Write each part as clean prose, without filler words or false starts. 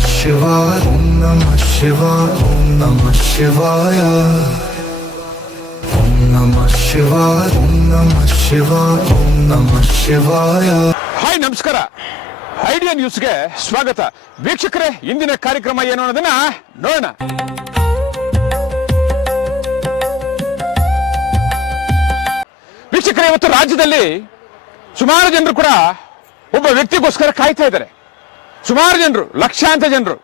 ಶಿವಾಯ ಓಂ ನಮಃ ಶಿವಾಯ ಓಂ ನಮಃ ಶಿವಾಯ ಓಂ ನಮಃ ಶಿವಾಯ ಓಂ ನಮಃ ಶಿವಾಯ ಓಂ ನಮಃ ಶಿವಾಯ. ಹಾಯ್, ನಮಸ್ಕಾರ. ಐಡಿಯಾ ನ್ಯೂಸ್ಗೆ ಸ್ವಾಗತ. ವೀಕ್ಷಕರೇ, ಇಂದಿನ ಕಾರ್ಯಕ್ರಮ ಏನು ಅನ್ನೋದನ್ನ ನೋಡೋಣ. ವೀಕ್ಷಕರೇ, ಇವತ್ತು ರಾಜ್ಯದಲ್ಲಿ ಸುಮಾರು ಜನರು ಕೂಡ ಒಬ್ಬ ವ್ಯಕ್ತಿಗೋಸ್ಕರ ಕಾಯ್ತಾ ಇದ್ದಾರೆ. ಸುಮಾರು ಜನರು, ಲಕ್ಷಾಂತರ ಜನರು.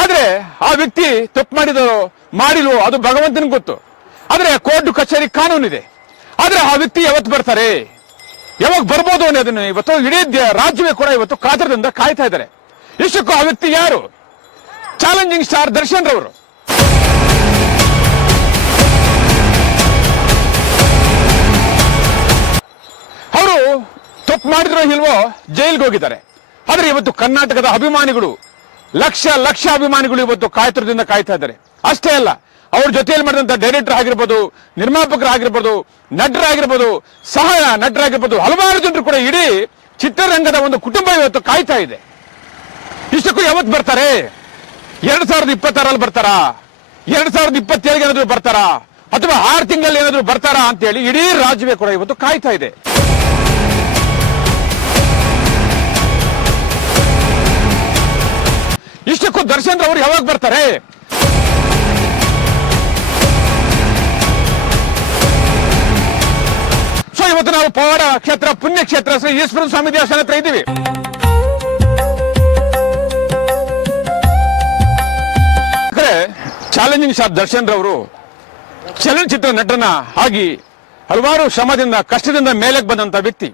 ಆದ್ರೆ ಆ ವ್ಯಕ್ತಿ ತಪ್ಪು ಮಾಡಿಲ್ವೋ ಅದು ಭಗವಂತನಿಗೆ ಗೊತ್ತು. ಆದ್ರೆ ಕೋರ್ಟ್ ಕಚೇರಿ ಕಾನೂನಿದೆ. ಆದ್ರೆ ಆ ವ್ಯಕ್ತಿ ಯಾವತ್ತು ಬರ್ತಾರೆ, ಯಾವಾಗ ಬರ್ಬೋದು ಅನ್ನೋದನ್ನು ಇವತ್ತು ಇಡೀ ರಾಜ್ಯವೇ ಕೂಡ ಇವತ್ತು ಕಾತರದಿಂದ ಕಾಯ್ತಾ ಇದ್ದಾರೆ. ಇಷ್ಟಕ್ಕೂ ಆ ವ್ಯಕ್ತಿ ಯಾರು? ಚಾಲೆಂಜಿಂಗ್ ಸ್ಟಾರ್ ದರ್ಶನ್ ರವರು. ಅವರು ತಪ್ಪು ಮಾಡಿದ್ರೋ ಇಲ್ವೋ ಜೈಲ್ಗೆ ಹೋಗಿದ್ದಾರೆ. ಆದ್ರೆ ಇವತ್ತು ಕರ್ನಾಟಕದ ಅಭಿಮಾನಿಗಳು, ಲಕ್ಷ ಲಕ್ಷ ಅಭಿಮಾನಿಗಳು ಇವತ್ತು ಕಾತರದಿಂದ ಕಾಯ್ತಾ ಇದ್ದಾರೆ. ಅಷ್ಟೇ ಅಲ್ಲ, ಅವ್ರ ಜೊತೆಯಲ್ಲಿ ಮಾಡಿದಂತ ಡೈರೆಕ್ಟರ್ ಆಗಿರ್ಬೋದು, ನಿರ್ಮಾಪಕರಾಗಿರ್ಬೋದು, ನಟರಾಗಿರ್ಬೋದು, ಸಹ ನಟರಾಗಿರ್ಬೋದು, ಹಲವಾರು ಜನರು ಕೂಡ ಇಡೀ ಚಿತ್ರರಂಗದ ಒಂದು ಕುಟುಂಬ ಇವತ್ತು ಕಾಯ್ತಾ ಇದೆ. ಇಷ್ಟಕ್ಕೂ ಯಾವತ್ತು ಬರ್ತಾರೆ? 2026 ಬರ್ತಾರಾ? 2027 ಏನಾದ್ರು ಬರ್ತಾರಾ? ಅಥವಾ 6 ತಿಂಗಳಲ್ಲಿ ಏನಾದ್ರು ಬರ್ತಾರಾ ಅಂತೇಳಿ ಇಡೀ ರಾಜ್ಯವೇ ಕೂಡ ಇವತ್ತು ಕಾಯ್ತಾ ಇದೆ. ಇಷ್ಟಕ್ಕೂ ದರ್ಶನ್ ಅವರು ಯಾವಾಗ ಬರ್ತಾರೆ? ಸೊ ಇವತ್ತು ನಾವು ಪವಾಡ ಕ್ಷೇತ್ರ, ಪುಣ್ಯಕ್ಷೇತ್ರ ಶ್ರೀ ಈಶ್ವರ ಸ್ವಾಮಿ ದೇವಸ್ಥಾನ ಹತ್ರ ಇದ್ದೀವಿ. ಚಾಲೆಂಜಿಂಗ್ ಸ್ಟಾರ್ ದರ್ಶನ್ ರವರು ಚಲನಚಿತ್ರ ನಟನ ಆಗಿ ಹಲವಾರು ಶ್ರಮದಿಂದ, ಕಷ್ಟದಿಂದ ಮೇಲಕ್ಕೆ ಬಂದಂತ ವ್ಯಕ್ತಿ.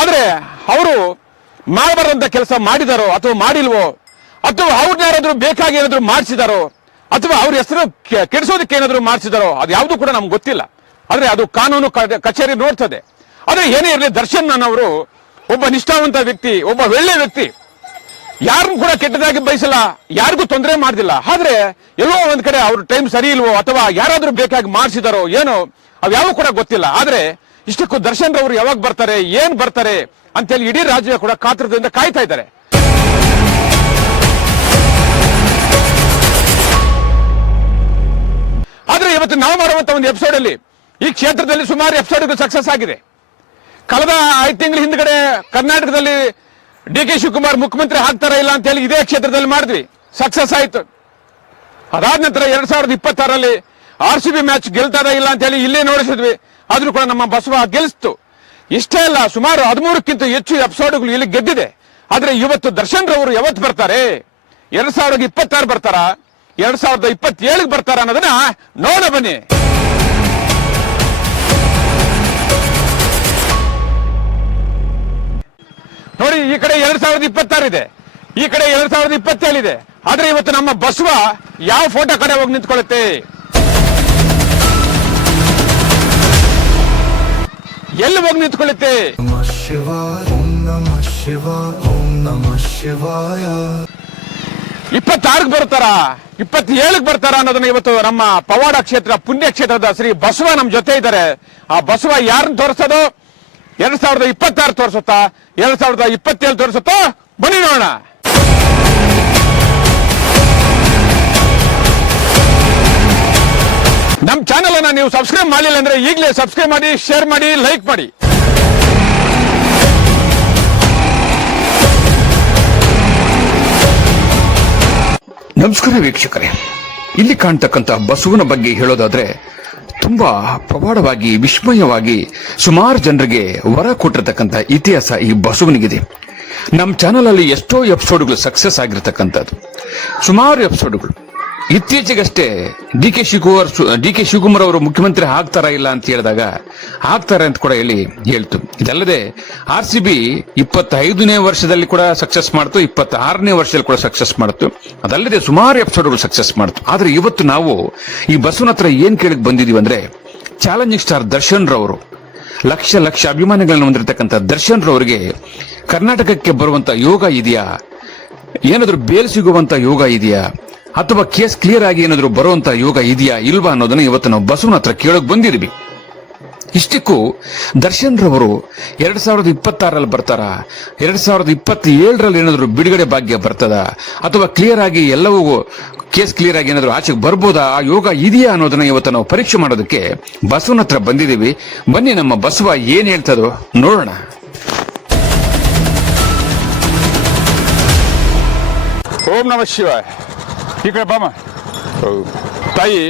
ಆದ್ರೆ ಅವರು ಮಾಡಬಾರ್ದಂತ ಕೆಲಸ ಮಾಡಿದಾರೋ ಅಥವಾ ಮಾಡಿಲ್ವೋ, ಅಥವಾ ಅವ್ರನ್ನ ಯಾರಾದ್ರೂ ಬೇಕಾಗಿ ಏನಾದ್ರು ಮಾಡಿಸಿದಾರೋ, ಅಥವಾ ಅವ್ರ ಹೆಸರು ಕೆಡಿಸೋದಕ್ಕೆ ಏನಾದ್ರು ಮಾಡಿಸಿದಾರೋ, ಅದು ಯಾವುದು ಕೂಡ ನಮ್ಗೆ ಗೊತ್ತಿಲ್ಲ. ಆದ್ರೆ ಅದು ಕಾನೂನು ಕಚೇರಿ ನೋಡ್ತದೆ. ಆದ್ರೆ ಏನೇ ಇರಲಿ, ದರ್ಶನ್ ಅವರು ಒಬ್ಬ ನಿಷ್ಠಾವಂತ ವ್ಯಕ್ತಿ, ಒಬ್ಬ ಒಳ್ಳೆ ವ್ಯಕ್ತಿ. ಯಾರನ್ನು ಕೂಡ ಕೆಟ್ಟದಾಗಿ ಬಯಸಲ್ಲ, ಯಾರಿಗೂ ತೊಂದರೆ ಮಾಡ್ದಿಲ್ಲ. ಆದ್ರೆ ಎಲ್ಲೋ ಒಂದ್ ಕಡೆ ಅವ್ರ ಟೈಮ್ ಸರಿ ಇಲ್ವೋ, ಅಥವಾ ಯಾರಾದ್ರೂ ಬೇಕಾಗಿ ಮಾಡಿಸಿದಾರೋ ಏನೋ, ಅವ್ಯಾವ ಕೂಡ ಗೊತ್ತಿಲ್ಲ. ಆದ್ರೆ ಇಷ್ಟಕ್ಕೂ ದರ್ಶನ್ ರವರು ಯಾವಾಗ ಬರ್ತಾರೆ, ಏನ್ ಬರ್ತಾರೆ ಅಂತೇಳಿ ಇಡೀ ರಾಜ್ಯ ಕೂಡ ಕಾತರದಿಂದ ಕಾಯ್ತಾ ಇದ್ದಾರೆ. ಆದ್ರೆ ಇವತ್ತು ನಾವು ಮಾಡುವಂತ ಒಂದು ಎಪಿಸೋಡ್ ಅಲ್ಲಿ, ಈ ಕ್ಷೇತ್ರದಲ್ಲಿ ಸುಮಾರು ಎಪಿಸೋಡ್ಗಳು ಸಕ್ಸಸ್ ಆಗಿದೆ. ಕಳೆದ 5 ತಿಂಗಳ ಹಿಂದ್ಗಡೆ ಕರ್ನಾಟಕದಲ್ಲಿ ಡಿ.ಕೆ. ಶಿವಕುಮಾರ್ ಮುಖ್ಯಮಂತ್ರಿ ಆಗ್ತಾರ ಇಲ್ಲ ಅಂತ ಹೇಳಿ ಇದೇ ಕ್ಷೇತ್ರದಲ್ಲಿ ಮಾಡಿದ್ವಿ, ಸಕ್ಸಸ್ ಆಯ್ತು. ಅದಾದ ನಂತರ 2026 RCB ಮ್ಯಾಚ್ ಗೆಲ್ತಾರ ಇಲ್ಲ ಅಂತ ಹೇಳಿ ಇಲ್ಲೇ ನೋಡಿಸಿದ್ವಿ, ಆದ್ರೂ ಕೂಡ ನಮ್ಮ ಬಸವ ಗೆಲ್ಲಿಸ್ತು. ಇಷ್ಟೇ ಅಲ್ಲ, ಸುಮಾರು 13ಕ್ಕಿಂತ ಹೆಚ್ಚು ಎಪಿಸೋಡ್ಗಳು ಇಲ್ಲಿ ಗೆದ್ದಿದೆ. ಆದ್ರೆ ಇವತ್ತು ದರ್ಶನ್ ರವರು ಯಾವತ್ತು ಬರ್ತಾರೆ? 2026 ಬರ್ತಾರಾ, 2027 ಬರ್ತಾರ ಅನ್ನೋದನ್ನ ನೋಡ ಬನ್ನಿ. ನೋಡಿ, ಈ ಕಡೆ 2026 ಇದೆ, ಈ ಕಡೆ 2027 ಇದೆ. ಆದ್ರೆ ಇವತ್ತು ನಮ್ಮ ಬಸವ ಯಾವ ಫೋಟೋ ಕಡೆ ಹೋಗಿ ನಿಂತ್ಕೊಳ್ಳುತ್ತೆ? ಎಲ್ಲಿ ಹೋಗಿ ನಿಂತ್ಕೊಳ್ಳುತ್ತೆ? ನಮಃ ಶಿವಾಯ ಓಂ ನಮಃ ಶಿವಾಯ ಓಂ ನಮಃ ಶಿವಾಯ. 26 ಬರ್ತಾರಾ, 27 ಬರ್ತಾರಾ ಅನ್ನೋದನ್ನ ಇವತ್ತು ನಮ್ಮ ಪವಾಡ ಕ್ಷೇತ್ರ, ಪುಣ್ಯಕ್ಷೇತ್ರದ ಶ್ರೀ ಬಸವ ನಮ್ ಜೊತೆ ಇದ್ದಾರೆ. ಆ ಬಸವ ಯಾರನ್ನ ತೋರಿಸೋದು? 2026 ತೋರಿಸುತ್ತಾ, 2027 ತೋರಿಸುತ್ತೋ? ಬನ್ನಿ ನೋಡೋಣ. ನಮ್ ಚಾನೆಲ್ ಅನ್ನ ನೀವು ಸಬ್ಸ್ಕ್ರೈಬ್ ಮಾಡಿಲ್ಲ ಅಂದ್ರೆ ಈಗಲೇ ಸಬ್ಸ್ಕ್ರೈಬ್ ಮಾಡಿ, ಶೇರ್ ಮಾಡಿ, ಲೈಕ್ ಮಾಡಿ. ನಮಸ್ಕಾರ ವೀಕ್ಷಕರೇ, ಇಲ್ಲಿ ಕಾಣ್ತಕ್ಕಂಥ ಬಸವನ ಬಗ್ಗೆ ಹೇಳೋದಾದ್ರೆ ತುಂಬಾ ಪ್ರವಾಡವಾಗಿ, ವಿಸ್ಮಯವಾಗಿ ಸುಮಾರು ಜನರಿಗೆ ವರ ಕೊಟ್ಟಿರ್ತಕ್ಕಂಥ ಇತಿಹಾಸ ಈ ಬಸವನಿಗಿದೆ. ನಮ್ಮ ಚಾನೆಲ್ ಅಲ್ಲಿ ಎಷ್ಟೋ ಎಪಿಸೋಡ್ಗಳು ಸಕ್ಸಸ್ ಆಗಿರ್ತಕ್ಕಂಥದ್ದು, ಸುಮಾರು ಎಪಿಸೋಡ್ಗಳು. ಇತ್ತೀಚೆಗಷ್ಟೇ ಡಿ.ಕೆ. ಶಿವಕುಮಾರ್ ಅವರು ಮುಖ್ಯಮಂತ್ರಿ ಆಗ್ತಾರಾ ಇಲ್ಲ ಅಂತ ಹೇಳಿದಾಗ ಆಗ್ತಾರೆ ಅಂತ ಕೂಡ ಹೇಳ್ತು. ಇದಲ್ಲದೆ RCB 25ನೇ ವರ್ಷದಲ್ಲಿ ಕೂಡ ಸಕ್ಸಸ್ ಮಾಡ್ತು, 26ನೇ ವರ್ಷದಲ್ಲಿ ಕೂಡ ಸಕ್ಸಸ್ ಮಾಡ್ತು. ಅದಲ್ಲದೆ ಸುಮಾರು ಎಪಿಸೋಡ್ಗಳು ಸಕ್ಸಸ್ ಮಾಡ್ತು. ಆದ್ರೆ ಇವತ್ತು ನಾವು ಈ ಬಸವನ ಹತ್ರ ಏನ್ ಕೇಳಕ್ ಬಂದಿದೀವಿ ಅಂದ್ರೆ, ಚಾಲೆಂಜಿಂಗ್ ಸ್ಟಾರ್ ದರ್ಶನ್ ರವರು, ಲಕ್ಷ ಲಕ್ಷ ಅಭಿಮಾನಿಗಳನ್ನು ಹೊಂದಿರತಕ್ಕಂಥ ದರ್ಶನ್ ರವರಿಗೆ ಕರ್ನಾಟಕಕ್ಕೆ ಬರುವಂತ ಯೋಗ ಇದೆಯಾ, ಏನಾದ್ರೂ ಬೇಲ್ ಸಿಗುವಂತ ಯೋಗ ಇದೆಯಾ, ಅಥವಾ ಕೇಸ್ ಕ್ಲಿಯರ್ ಆಗಿ ಏನಾದ್ರು ಬರುವಂತ ಯೋಗ ಇದೆಯಾ ಇಲ್ವಾ ಅನ್ನೋದನ್ನ ಇವತ್ತು ನಾವು ಬಸವನ ಹತ್ರ ಕೇಳಕ್ ಬಂದಿದ್ವಿ. ಇಷ್ಟಕ್ಕೂ ದರ್ಶನ್ ರವರು 2026ರಲ್ಲಿ ಬರ್ತಾರ, 2027ರಲ್ಲಿ ಏನಾದರೂ ಬಿಡುಗಡೆ ಭಾಗ್ಯ ಬರ್ತದ, ಅಥವಾ ಕ್ಲಿಯರ್ ಆಗಿ ಎಲ್ಲವೂ ಕೇಸ್ ಕ್ಲಿಯರ್ ಆಗಿ ಏನಾದರೂ ಆಚೆಗೆ ಬರ್ಬೋದಾ, ಆ ಯೋಗ ಇದೆಯಾ ಅನ್ನೋದನ್ನ ಇವತ್ತು ನಾವು ಪರೀಕ್ಷೆ ಮಾಡೋದಕ್ಕೆ ಬಸವನ ಹತ್ರ ಬಂದಿದ್ದೀವಿ. ಬನ್ನಿ ನಮ್ಮ ಬಸವ ಏನ್ ಹೇಳ್ತದೋ ನೋಡೋಣ. ಓಂ ನಮ ಶಿವಾಯ. ಈ ಕಡೆ ಬಾಮ. ತಾಯಿ,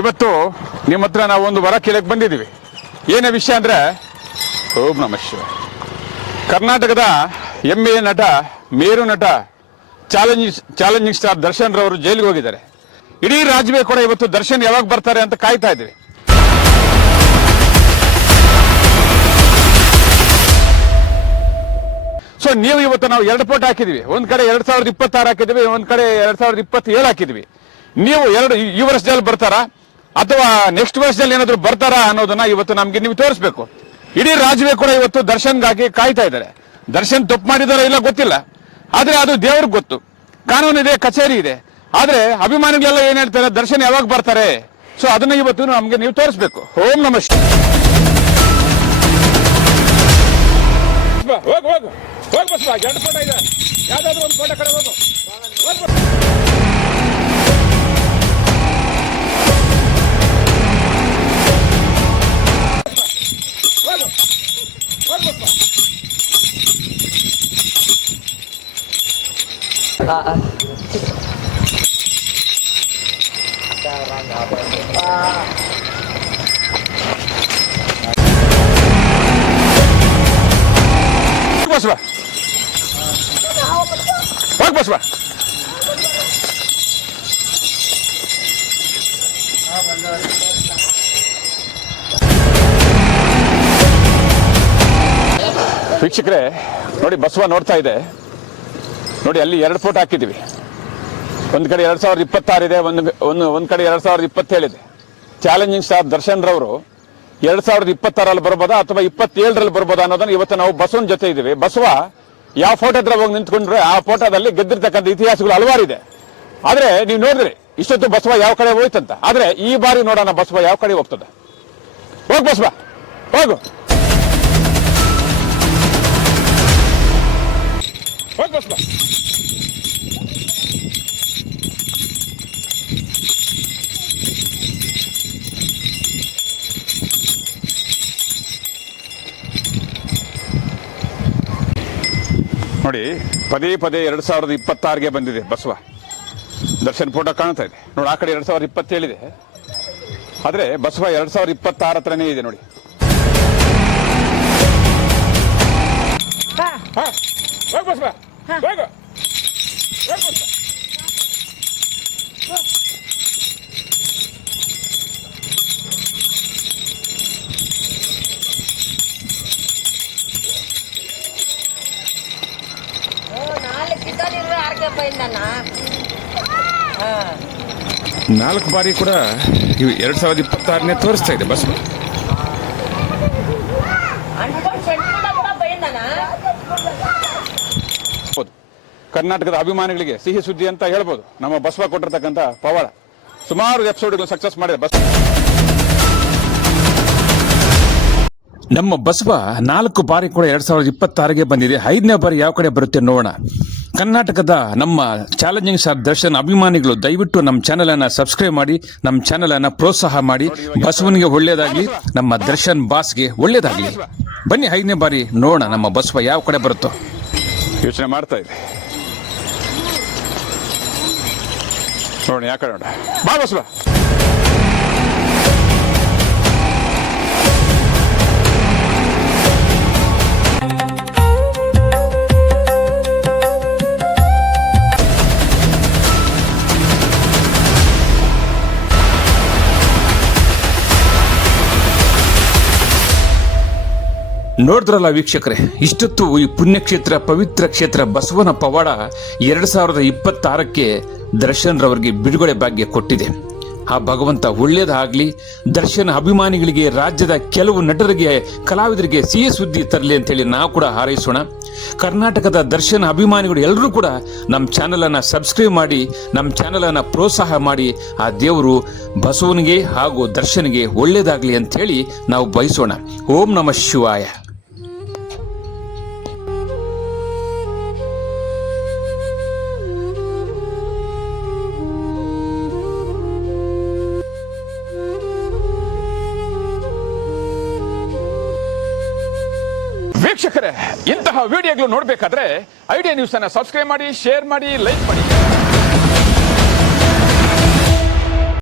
ಇವತ್ತು ನಿಮ್ಮ ಹತ್ರ ನಾವು ಒಂದು ವರ ಕೇಳಕ್ಕೆ ಬಂದಿದ್ದೀವಿ. ಏನೇ ವಿಷಯ ಅಂದ್ರೆ, ಓಂ ನಮ ಶಿವಾಯ. ಕರ್ನಾಟಕದ ಹೆಮ್ಮೆಯ ನಟ, ಮೇರು ನಟ, ಚಾಲೆಂಜಿಂಗ್ ಸ್ಟಾರ್ ದರ್ಶನ್ ರವರು ಜೈಲಿಗೆ ಹೋಗಿದ್ದಾರೆ. ಇಡೀ ರಾಜ್ಯವೇ ಕೂಡ ಇವತ್ತು ದರ್ಶನ್ ಯಾವಾಗ ಬರ್ತಾರೆ ಅಂತ ಕಾಯ್ತಾ ಇದ್ದೀವಿ. ಸೊ ನೀವು ಇವತ್ತು ನಾವು 2 ಫೋಟೋ ಹಾಕಿದ್ವಿ. ಒಂದ್ ಕಡೆ 2026 ಹಾಕಿದ್ವಿ, ಒಂದ್ ಕಡೆ 2027 ಹಾಕಿದ್ವಿ. ನೀವು ಈ ವರ್ಷದಲ್ಲಿ ಬರ್ತಾರಾ ಅಥವಾ ನೆಕ್ಸ್ಟ್ ವರ್ಷದಲ್ಲಿ ಏನಾದ್ರು ಬರ್ತಾರಾ ಅನ್ನೋದನ್ನ ಇವತ್ತು ನಮ್ಗೆ ನೀವು ತೋರಿಸ್ಬೇಕು. ಇಡೀ ರಾಜ್ಯವೇ ಕೂಡ ಇವತ್ತು ದರ್ಶನ್ಗಾಗಿ ಕಾಯ್ತಾ ಇದ್ದಾರೆ. ದರ್ಶನ್ ತಪ್ಪು ಮಾಡಿದಾರೋ ಇಲ್ಲ ಗೊತ್ತಿಲ್ಲ, ಆದ್ರೆ ಅದು ದೇವ್ರಿಗೆ ಗೊತ್ತು. ಕಾನೂನು ಇದೆ, ಕಚೇರಿ ಇದೆ. ಆದ್ರೆ ಅಭಿಮಾನಿಗಳೆಲ್ಲ ಏನ್ ಹೇಳ್ತಾರೆ, ದರ್ಶನ್ ಯಾವಾಗ ಬರ್ತಾರೆ. ಸೊ ಅದನ್ನ ಇವತ್ತು ನಮ್ಗೆ ನೀವು ತೋರಿಸ್ಬೇಕು. ಓಂ ನಮಃ ಶಿವಾಯ. ಹೋಗು ಹೋಗು ಹೋಗ್ ಬಸ್. 2 ಫೋಟೋ ಇದೆ, ಯಾವ್ದಾದ್ರು ಒಂದು ಫೋಟೋ ಕಡೆ ಹೋಗು. ಬಸ್ ಬಾ, ಹೋಗ್ ಬಸ್ ಬಾ. ವೀಕ್ಷಕರೇ ನೋಡಿ, ಬಸವ ನೋಡ್ತಾ ಇದೆ ನೋಡಿ. ಅಲ್ಲಿ 2 ಫೋಟೋ ಹಾಕಿದ್ದೀವಿ. ಒಂದ್ ಕಡೆ 2026 ಇದೆ, ಒಂದ್ ಕಡೆ 2027 ಇದೆ. ಚಾಲೆಂಜಿಂಗ್ ಸ್ಟಾರ್ ದರ್ಶನ್ ರವರು 2026ರಲ್ಲಿ ಬರ್ಬೋದಾ ಅಥವಾ 27ರಲ್ಲಿ ಬರ್ಬೋದಾ ಅನ್ನೋದನ್ನ ಇವತ್ತು ನಾವು ಬಸವನ ಜೊತೆ ಇದ್ದೀವಿ. ಬಸವ ಯಾವ ಫೋಟೋ ಹತ್ರ ಹೋಗಿ ನಿಂತ್ಕೊಂಡ್ರೆ ಆ ಫೋಟೋದಲ್ಲಿ ಗೆದ್ದಿರ್ತಕ್ಕಂಥ ಇತಿಹಾಸಗಳು ಹಲವಾರು ಇದೆ. ಆದ್ರೆ ನೀವು ನೋಡಿದ್ರಿ ಇಷ್ಟೊತ್ತು ಬಸವ ಯಾವ ಕಡೆ ಹೋಯ್ತಂತ. ಆದ್ರೆ ಈ ಬಾರಿ ನೋಡೋಣ ಬಸವ ಯಾವ ಕಡೆ ಹೋಗ್ತದೆ. ಹೋಗ್ ಬಸವ ಹೋಗು, ಹೋಗ್ ಬಸವ. ನೋಡಿ, ಪದೇ 2026ಗೆ ಬಂದಿದೆ ಬಸವ. ದರ್ಶನ್ ಫೋಟೋ ಕಾಣ್ತಾ ಇದೆ ನೋಡಿ. ಆ ಕಡೆ 2027 ಇದೆ, ಆದ್ರೆ ಬಸವ 2026 ಹತ್ರನೇ ಇದೆ ನೋಡಿ. ಹೋಗ್ ಬಸವ, ಹೋಗು. 4 ಬಾರಿ ಕೂಡ 2026ನೇ ತೋರಿಸ್ತಾ ಇದೆ ಬಸ್. ಕರ್ನಾಟಕದ ಅಭಿಮಾನಿಗಳಿಗೆ ಸಿಹಿ ಸುದ್ದಿ ಅಂತ ಹೇಳ್ಬೋದು. ನಮ್ಮ ಬಸವ ಕೊಟ್ಟಿರ್ತಕ್ಕಂಥ ಪವಾಡ ಸುಮಾರು ಎಪಿಸೋಡ್ಗಳು ಸಕ್ಸಸ್ ಮಾಡಿದೆ ಬಸ್. ನಮ್ಮ ಬಸವ 4 ಬಾರಿ ಕೂಡ 2026ಗೆ ಬಂದಿದೆ. 5ನೇ ಬಾರಿ ಯಾವ ಕಡೆ ಬರುತ್ತೆ ನೋಡೋಣ. ಕರ್ನಾಟಕದ ನಮ್ಮ ಚಾಲೆಂಜಿಂಗ್ ಸ್ಟಾರ್ ದರ್ಶನ್ ಅಭಿಮಾನಿಗಳು ದಯವಿಟ್ಟು ನಮ್ಮ ಚಾನೆಲ್ ಅನ್ನ ಸಬ್ಸ್ಕ್ರೈಬ್ ಮಾಡಿ, ನಮ್ಮ ಚಾನೆಲ್ ಅನ್ನ ಪ್ರೋತ್ಸಾಹ ಮಾಡಿ. ಬಸವನಿಗೆ ಒಳ್ಳೇದಾಗ್ಲಿ, ನಮ್ಮ ದರ್ಶನ್ ಬಾಸ್ಗೆ ಒಳ್ಳೇದಾಗ್ಲಿ. ಬನ್ನಿ 5ನೇ ಬಾರಿ ನೋಡೋಣ ನಮ್ಮ ಬಸವ ಯಾವ ಕಡೆ ಬರುತ್ತೋ. ಯೋಚನೆ ಮಾಡ್ತಾ ಇದೆ ನೋಡೋಣ ಯಾವ ಕಡೆ. ನೋಡ ಬಾ ಬಸವ. ನೋಡಿದ್ರಲ್ಲ ವೀಕ್ಷಕರೇ, ಇಷ್ಟೊತ್ತು ಈ ಪುಣ್ಯಕ್ಷೇತ್ರ, ಪವಿತ್ರ ಕ್ಷೇತ್ರ ಬಸವನ ಪವಾಡ 2026ಕ್ಕೆ ದರ್ಶನ್ ರವರಿಗೆ ಬಿಡುಗಡೆ ಭಾಗ್ಯ ಕೊಟ್ಟಿದೆ. ಆ ಭಗವಂತ ಒಳ್ಳೇದಾಗ್ಲಿ, ದರ್ಶನ ಅಭಿಮಾನಿಗಳಿಗೆ, ರಾಜ್ಯದ ಕೆಲವು ನಟರಿಗೆ, ಕಲಾವಿದರಿಗೆ ಸಿಹಿ ಸುದ್ದಿ ತರಲಿ ಅಂತೇಳಿ ನಾವು ಕೂಡ ಹಾರೈಸೋಣ. ಕರ್ನಾಟಕದ ದರ್ಶನ ಅಭಿಮಾನಿಗಳು ಎಲ್ಲರೂ ಕೂಡ ನಮ್ಮ ಚಾನಲನ್ನು ಸಬ್ಸ್ಕ್ರೈಬ್ ಮಾಡಿ, ನಮ್ಮ ಚಾನಲನ್ನು ಪ್ರೋತ್ಸಾಹ ಮಾಡಿ, ಆ ದೇವರು ಬಸವನಿಗೆ ಹಾಗೂ ದರ್ಶನಿಗೆ ಒಳ್ಳೇದಾಗಲಿ ಅಂಥೇಳಿ ನಾವು ಬಯಸೋಣ. ಓಂ ನಮಃ ಶಿವಾಯ. ವೀಕ್ಷಕರೇ, ಇಂತಹ ವಿಡಿಯೋಗಳು ನೋಡಬೇಕಾದ್ರೆ ಐಡಿಯಾ ನ್ಯೂಸ್ ಅನ್ನು ಸಬ್ಸ್ಕ್ರೈಬ್ ಮಾಡಿ, ಶೇರ್ ಮಾಡಿ, ಲೈಕ್ ಮಾಡಿ.